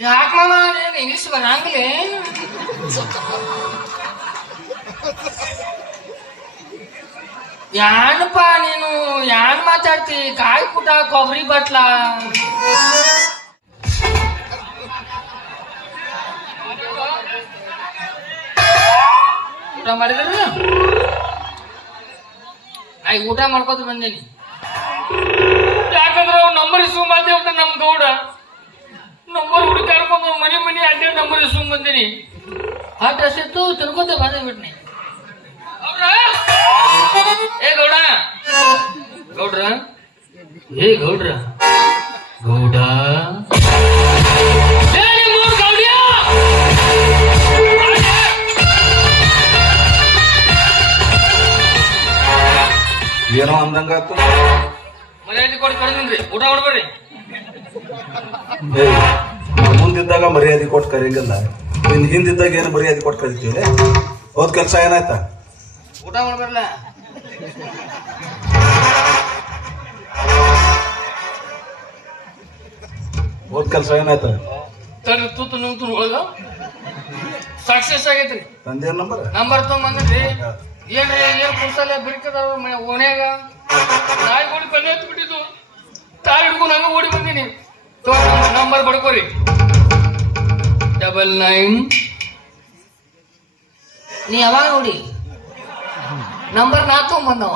ಯಾಕೆ ಮಾಮ ನೀನು ಇಂಗ್ಲಿಷ್ ಬರಂಗಿಲ್ಲ ಯಾನಪ್ಪ ನೀನು ಯಾನ್ ಮಾತಾಡ್ತಿ ಕಾಯಿ ಪುಟ ಕೊಬ್ಬರಿ ಬಟ್ಲ ಊಟ ಮಾಡಿದ್ರ ನಾ ಊಟ ಮಾಡ್ಕೋತ ಬಂದೇನಿ ಯಾಕಂದ್ರೆ ಅವ್ನು ನಂಬರ್ ಇಸ್ಕೊಂಡ್ ಬಂದೆ ಅಂತ ನಮ್ ಗೌಡ ನಂಬರ್ ಹುಡುಕಾಡ್ಕೊಂಡು ಮನೆ ಮನೆ ಅಡ್ಡೆ ನಂಬರ್ ಇಸ್ಕೊಂಡ್ ಬಂದೀನಿ ಆ ಡ್ರೆಸ್ ಇತ್ತು ತಿಳ್ಕೊತ ಬಂದೇ ಬಿಟ್ನಿ ಏ ಗೌಡ ಗೌಡ್ರ ಏ ಗೌಡ್ರ ಗೌಡ ಏನೋ ಅಂದಂಗಾತು ಮರ್ಯಾದೆ ಕೊಡಿ ಕರೆದ್ರಿ ಊಟ ಮಾಡ್ಬೇಡ್ರಿ ಮುಂದಿದ್ದಾಗ ಮರ್ಯಾದೆ ಕೊಟ್ಟು ಕರೆಯಂಗಿಲ್ಲ ಇನ್ ಹಿಂದಿದ್ದಾಗ ಏನು ಮರ್ಯಾದೆ ಕೊಟ್ಟು ಕರಿತೀವಿ ಹೋದ್ ಕೆಲ್ಸ ಏನಾಯ್ತಾ ಊಟ ಮಾಡ್ಬಾರಲ್ಲ ಹೋದ್ ಕೆಲ್ಸ ಏನಾಯ್ತ ತಡ್ರಿ ತೂತು ನುಂಗ್ತು ಒಳಗ ಸಕ್ಸಸ್ ಆಗೈತ್ರಿ ತಂದೇನ್ ನಂಬರ್ ತಗೊಂಬಂದ್ರಿ ಏನ್ರಿ ಏನ್ ಕುರ್ಸಲ್ಲ ಬಿಡ್ಕದಾರ ಓಣ್ಯಾಗ ನಾಯಿ ಓಡಿ ಕಣ್ಣು ಹತ್ತು ಬಿಟ್ಟಿದ್ದು ತಾಯಿ ಹಿಡ್ಕೊಂಡು ಹಂಗ ಓಡಿ ಬಂದೀನಿ ನಂಬರ್ ಬಡ್ಕೋರಿ 99 ನೀ ಯಾವಾಗ ನೋಡಿ ನಂಬರ್ ನಾ ತಗೊಂಬಂದವ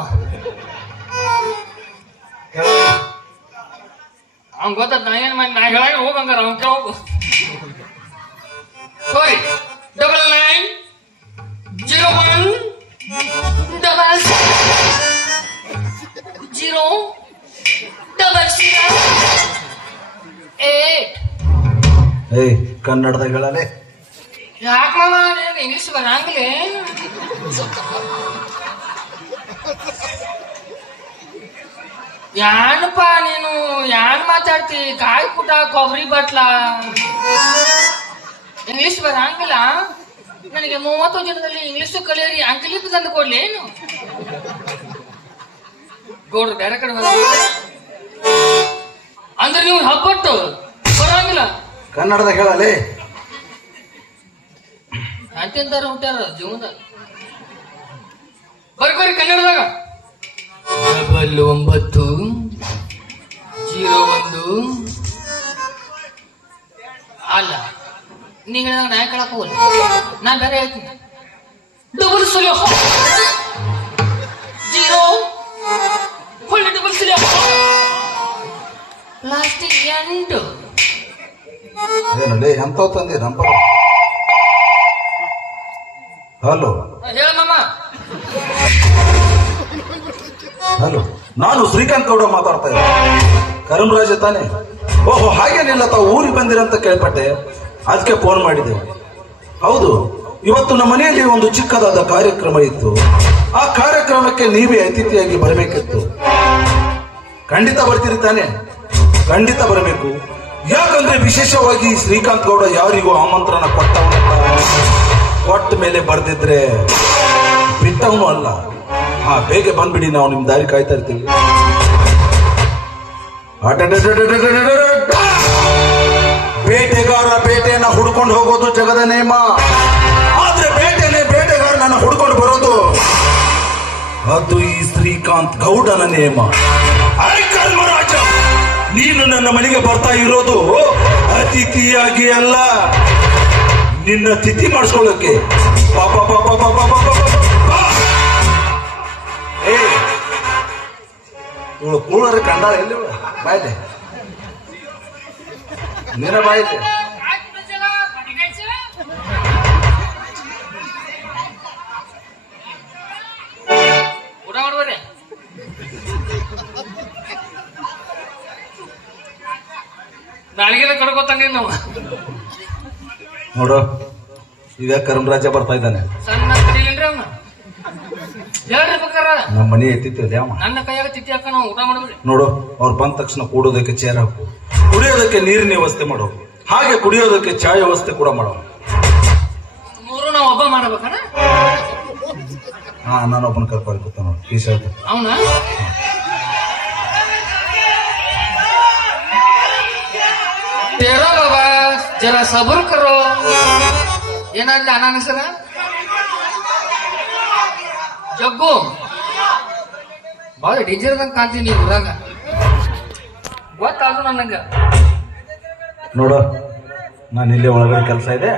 ಅವ್ನ್ ಗೊತ್ತ ನಾ ಏನ್ ಮಾಡಿ ನಾ ಹೇಳಾಗ ಹೋಗಂಗಾರ ಅವ್ನ ಹೋಗು ಸರಿ 990000 ಕನ್ನಡದಾಗ ಹೇಳಲೆ ಯಾಕೆ ಮಾಮ ನೀನು ಇಂಗ್ಲಿಷ್ ಬರಂಗಿಲ್ಲ ಯಾನಪ್ಪ ನೀನು ಯಾನ್ ಮಾತಾಡ್ತಿ ಕಾಯಿ ಪುಟ ಕೊಬ್ಬರಿ ಬಟ್ಲ ಇಂಗ್ಲಿಷ್ ಬರಂಗಿಲ್ಲ ನನಗೆ 30 ಜನದಲ್ಲಿ ಇಂಗ್ಲಿಷ್ ಕಲಿಯರಿ ಅಂಕಲಿಪ್ ತಂದು ಕೊಡ್ಲಿ ಏನು ಗೌಡ್ರು ಬೇರೆ ಕಡೆ ಅಂದ್ರೆ ನೀವು ಹಬ್ಬಟ್ಟು ಬರಂಗಿಲ್ಲ ಕನ್ನಡದಾಗ ಹೇಳಲೆ ಅಂತಿಂತಾರ ಹುಟ್ಟಾರ ಜೀವನದಾಗ ಬರ್ಕೋರಿ ಕನ್ನಡದಾಗ 9901 ಅಲ್ಲ ನೀ ಹೇಳಿದಾಗ ನಾ ಕೇಳಕ್ ಹೋಗಲ್ಲ ನಾ ಬೇರೆ ಹೇಳ್ತೀನಿ 00 ಲಾಸ್ಟಿಗೆ 8 ಏನಲ್ಲೇ ಎಂತ ತಂದೆ ನಂಬರ್ ಹಲೋ ಹೇಳ ಮಾಮ ಹಲೋ ನಾನು ಶ್ರೀಕಾಂತ್ ಗೌಡ ಮಾತಾಡ್ತಾ ಇದ್ದೆ ಕರಂರಾಜ ತಾನೆ ಓಹೋ ಹಾಗೇನಿಲ್ಲ ತಾವು ಊರಿಗೆ ಬಂದಿರಂತ ಕೇಳ್ಪಟ್ಟೆ ಅದಕ್ಕೆ ಫೋನ್ ಮಾಡಿದೆ ಹೌದು ಇವತ್ತು ನಮ್ಮ ಮನೆಯಲ್ಲಿ ಒಂದು ಚಿಕ್ಕದಾದ ಕಾರ್ಯಕ್ರಮ ಇತ್ತು ಆ ಕಾರ್ಯಕ್ರಮಕ್ಕೆ ನೀವೇ ಅತಿಥಿಯಾಗಿ ಬರಬೇಕಿತ್ತು ಖಂಡಿತ ಬರ್ತೀರಿ ತಾನೆ ಖಂಡಿತ ಬರಬೇಕು ಯಾಕಂದ್ರೆ ವಿಶೇಷವಾಗಿ ಶ್ರೀಕಾಂತ್ ಗೌಡ ಯಾರಿಗೂ ಆಮಂತ್ರಣ ಕೊಟ್ಟ ಮೇಲೆ ಬರ್ದಿದ್ರೆ ಬಿಟ್ಟವನು ಅಲ್ಲ ಹಾ ಬೇಗ ಬಂದ್ಬಿಡಿ ನಾವು ನಿಮ್ ದಾರಿ ಕಾಯ್ತಾ ಇರ್ತೀವಿ ಬೇಟೆಗಾರ ಬೇಟೆಯನ್ನ ಹುಡ್ಕೊಂಡು ಹೋಗೋದು ಜಗದ ನೇಮ ಆದ್ರೆ ಬೇಟೆಗಾರನನ್ನ ಹುಡ್ಕೊಂಡು ಬರೋದು ಅದು ಈ ಶ್ರೀಕಾಂತ್ ಗೌಡನ ನೇಮ ಕರ್ಮರಾಜ ನೀನು ನನ್ನ ಮನೆಗೆ ಬರ್ತಾ ಇರೋದು ಅತಿಥಿಯಾಗಿ ಅಲ್ಲ ನಿನ್ನ ತಿಥಿ ಮಾಡಿಸ್ಕೊಳ್ಳೋಕೆ ಪಾಪ ಪಾಪ ಪಾಪ ಪಾಪ ಇವಳು ಕೂಳರೆ ಕಂಡಾಳ ಎಲ್ಲಿ ಬಾಯ್ಲೆ ನಿನ್ನ ಬಾಯ್ಲೆ ಊಟ ಮಾಡ್ಬೇಡಿ ನಾಳೆಗಿನ ಕಡ್ಕೋತಂಗ ನಾವು ನೋಡು ಈಗ ಕರ್ಮರಾಜ ಬರ್ತಾ ಇದ್ದಾನೆ ಸಣ್ಣ ಕಡಿಲಿಲ್ರಿ ಅವ್ನ ಹೇಳ್ರಿ ಬೇಕಾರ ನಮ್ಮ ಮನೆ ಎತ್ತಿತ್ತು ಅವ ನನ್ನ ಕೈಯಾಗ ತಿತ್ತಿ ಹಾಕ ನಾವು ಊಟ ಮಾಡ್ಬೇಡಿ ನೋಡು ಅವ್ರು ಬಂದ ತಕ್ಷಣ ಕೂಡೋದಕ್ಕೆ ಚೇರ್ ಹಾಕು ಕುಡಿಯೋದಕ್ಕೆ ನೀರಿನ ವ್ಯವಸ್ಥೆ ಮಾಡೋ ಹಾಗೆ ಕುಡಿಯೋದಕ್ಕೆ ಚಾಯ್ ವ್ಯವಸ್ಥೆ ಕೂಡ ಮಾಡೋ ಮೂರು ನಾವು ಹಬ್ಬ ಮಾಡಬೇಕಣ್ಣ ಹಾ ನಾನು ಒಬ್ಬನ ಕರ್ಕೊಂಡು ಕೂತ ನೋಡಿ ಈ ಶರ್ಟ್ ಅವನ तेरा बाबा ಜರ ಸಬರ್ ಕರೋ. ಏನಾದ್ಲಿ ಅನಾನ ಹೆಸರ ಜಗ್ಗು. ಭಾಳ ಡೇಂಜರ್ ಅದಂಗ ಕಾಣ್ತೀನಿ ನೀವು ಊರಾಗ. ಗೊತ್ತಾದ್ರು ನನಗ. ನೋಡು, ನಾನು ಇಲ್ಲೇ ಒಳಗಡೆ ಕೆಲಸ ಇದೆ,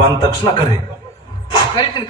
ಬಂದ ತಕ್ಷಣ ಕರಿ. ಕರಿತೀನಿ